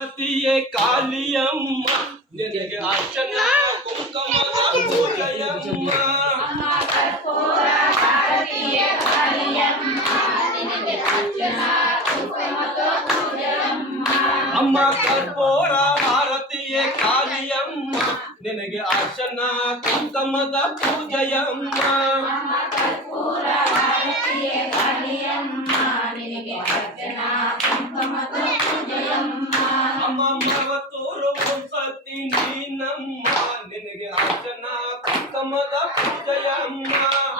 ಸತಿಯೇ ಕಾಳಿಯಮ್ಮ ನಿನಗೆ ಅರ್ಚನ ಕುಂಕುಮದ ಪೂಜೆಯಮ್ಮ ಅಮ್ಮ ಕರ್ಪೂರ ಭಾರತೀಯ ಕಾಳಿಯಮ್ಮ ನಿನಗೆ ಅರ್ಚನ ಕುಂಕುಮದ ಪೂಜೆಯಮ್ಮ ಅಮ್ಮ ಕರ್ಪೂರ ಭಾರತೀಯ ಕಾಳಿಯಮ್ಮ ನಿನಗೆ ಅರ್ಚನ ಕುಂಕುಮದ ಪೂಜೆಯಮ್ಮ ಅಮ್ಮ ಕರ್ಪೂರ ಭಾರತೀಯ ಕಾಳಿಯಮ್ಮ ನಿನಗೆ ಅರ್ಚನ ಕುಂಕುಮದ ಪೂಜೆಯಮ್ಮ ಅಮ್ಮ ಮರವತ್ತೂರು ಒಂದ್ಸತಿ ನೀನಮ್ಮ ನಿನಗೆ ಅರ್ಚನ ಕುಂಕುಮದ ಪೂಜೆಯಮ್ಮ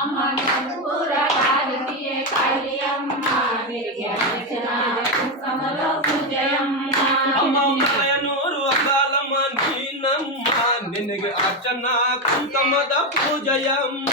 ಅಮ್ಮ ಕರ್ಪೂರ ಭಾರತೀಯ ಕಾಳಿಯಮ್ಮ ನಿನಗೆ ಅರ್ಚನ ಕುಂಕುಮದ ಪೂಜೆಯಮ್ಮ ಅಮ್ಮ ಮಲೆಯನೂರು ಅಗಾಲಮ್ಮ ನೀನಮ್ಮ ನಿನಗೆ ಅರ್ಚನ ಕುಂಕುಮದ ಪೂಜೆಯಮ್ಮ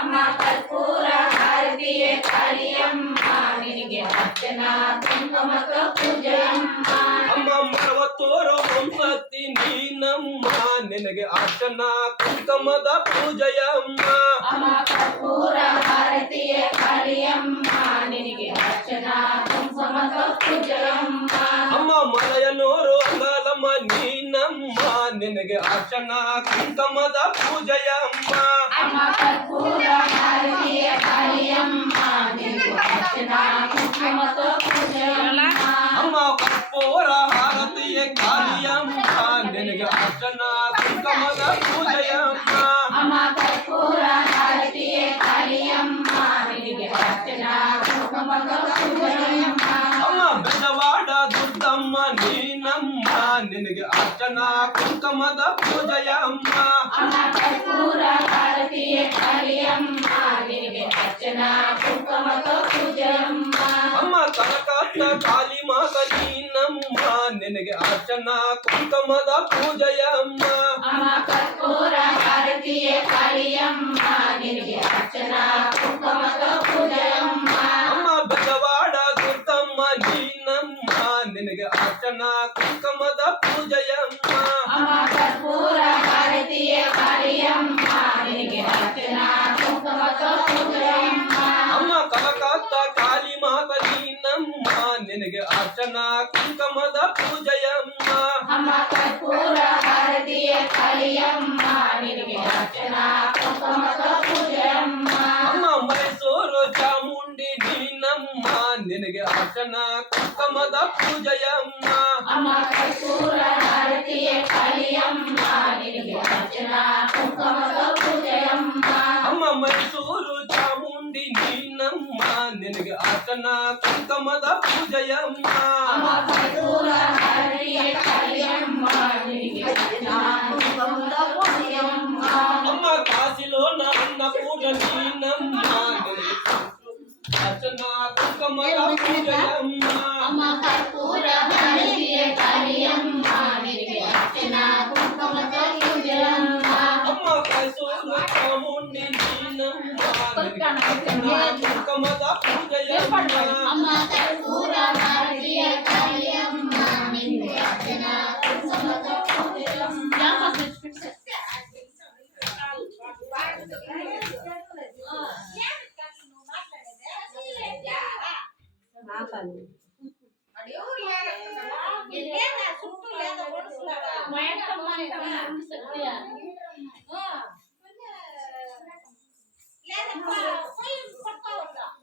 ಅಮ್ಮ ಕರ್ಪೂರ ಭಾರತೀಯ ಕಾಳಿಯಮ್ಮ ನಿನಗೆ ಅರ್ಚನ ಕುಂಕುಮದ ಪೂಜೆಯಮ್ಮ ಅಮ್ಮ ಮರವತ್ತೂರು ಒಂದ್ಸತಿ ನೀನಮ್ಮ ನಿನಗೆ ಅರ್ಚನ ಕುಂಕುಮದ ಪೂಜೆಯಮ್ಮ ಅಮ್ಮ ಕರ್ಪೂರ ಭಾರತೀಯ ಕಾಳಿಯಮ್ಮ ನಿನಗೆ ಅರ್ಚನ ಕುಂಕುಮದ ಪೂಜೆಯಮ್ಮ ಅಮ್ಮ ಮಲೆಯನೂರು ಅಗಾಲಮ್ಮ ನೀನಮ್ಮ ನಿನಗೆ ಅರ್ಚನ ಕುಂಕುಮದ ಪೂಜೆಯಮ್ಮ ಅಮ್ಮ ಕರ್ಪೂರ ಭಾರತೀಯ ಕಾಳಿಯಮ್ಮ ನಿನಗೆ ಅರ್ಚನ ಕುಂಕುಮದ ಪೂಜೆಯಮ್ಮ ಅಮ್ಮ ಕರ್ಪೂರ ಭಾರತೀಯ ಕಾಳಿಯಮ್ಮ ನಿನಗೆ ಅರ್ಚನ ಕುಂಕುಮದ ಪೂಜೆಯಮ್ಮ ಅಮ್ಮ ಕರ್ಪೂರ ಭಾರತೀಯ ಕಾಳಿಯಮ್ಮ ನಿನಗೆ ಅರ್ಚನ ಕುಂಕುಮದ ಪೂಜೆಯಮ್ಮ ಅಮ್ಮ ಬೆಳವಾಡ ದುರ್ಗಮ್ಮ ನೀನಮ್ಮ ನಿನಗೆ ಅರ್ಚನ ಕುಂಕುಮದ ಪೂಜೆಯಮ್ಮ ಅಮ್ಮ ಕರ್ಪೂರ ಭಾರತೀಯ ಕಾಳಿಯಮ್ಮ ನಿನಗೆ ಅರ್ಚನ ಕುಂಕುಮದ ಪೂಜೆಯಮ್ಮ ಅಮ್ಮ ಕನಕತ್ತ ಕಾಳಿ ಮಾತ ನೀನಮ್ಮ ನಿನಗೆ ಅರ್ಚನ ಕುಂಕುಮದ ಪೂಜೆಯಮ್ಮ ಅಮ್ಮ ಕರ್ಪೂರ ಭಾರತೀಯ ಕಾಳಿಯಮ್ಮ ನಿನಗೆ ಅರ್ಚನ ಕುಂಕುಮದ ಪೂಜೆಯಮ್ಮ ಅಮ್ಮ ಬೆಳವಾಡ ದುರ್ಗಮ್ಮ ನೀನಮ್ಮ ನಿನಗೆ ಅರ್ಚನ ಕುಂಕುಮದ ಪೂಜೆಯಮ್ಮ ಅಮ್ಮ ಕರ್ಪೂರ ಭಾರತೀಯ ಕಾಳಿಯಮ್ಮ ನಿನಗೆ ಅರ್ಚನ ಕುಂಕುಮದ ಪೂಜೆಯಮ್ಮ ಅಮ್ಮ ಕನಕತ್ತ ಕಾಳಿ ಮಾತ ನೀನಮ್ಮ ನಿನಗೆ ಅರ್ಚನ ಕುಂಕುಮದ ಪೂಜೆಯಮ್ಮ ಅಮ್ಮ ಕರ್ಪೂರ ಭಾರತೀಯ ಕಾಳಿಯಮ್ಮ ನಿನಗೆ ಅರ್ಚನ ಕುಂಕುಮದ ಪೂಜೆಯಮ್ಮ ಅಮ್ಮ ಮೈಸೂರು ಚಾಮುಂಡಿ ನೀನಮ್ಮ ನಿನಗೆ ಅರ್ಚನ ಕುಂಕುಮದ ಪೂಜೆಯಮ್ಮ ಅಮ್ಮ ಕರ್ಪೂರ ಭಾರತೀಯ ಕಾಳಿಯಮ್ಮ ನಿನಗೆ ಅರ್ಚನ ಕುಂಕುಮದ ಪೂಜೆಯಮ್ಮ ಅಮ್ಮ ಮೈಸೂರು ಚಾಮುಂಡಿ ನೀನಮ್ಮ ನಿನಗೆ ಅರ್ಚನ ಕುಂಕುಮದ ಪೂಜೆಯಮ್ಮ ಅಮ್ಮ ಕರ್ಪೂರ ಭಾರತೀಯ ಕಾಳಿಯಮ್ಮ ನಿನಗೆ ಅರ್ಚನ ಕುಂಕುಮದ ಪೂಜೆಯಮ್ಮ ಅಮ್ಮ ಕಾಸಿಲೋನ ಅನ್ನಪೂರ್ಣ ನೀನಮ್ಮ ನಿನಗೆ ಅರ್ಚನ ಕುಂಕುಮದ ಪೂಜೆಯಮ್ಮ ಅಮ್ಮ ಕರ್ಪೂರ ಭಾರತೀಯ ಕಾಳಿಯಮ್ಮ ನಿನಗೆ ಅರ್ಚನ ಕುಂಕುಮದ ಪೂಜೆಯಮ್ಮ ಅಮ್ಮ ಮೈಸೂರು ಚಾಮುಂಡಿ ನೀನಮ್ಮ ನಿನಗೆ ಅರ್ಚನ ಕುಂಕುಮದ ಪೂಜೆಯಮ್ಮ ಅಮ್ಮ ಕರ್ಪೂರ ಭಾರತೀಯ ಕಾಳಿಯಮ್ಮ ನಿನಗೆ ಅರ್ಚನ ಕುಂಕುಮದ ಪೂಜೆಯಮ್ಮ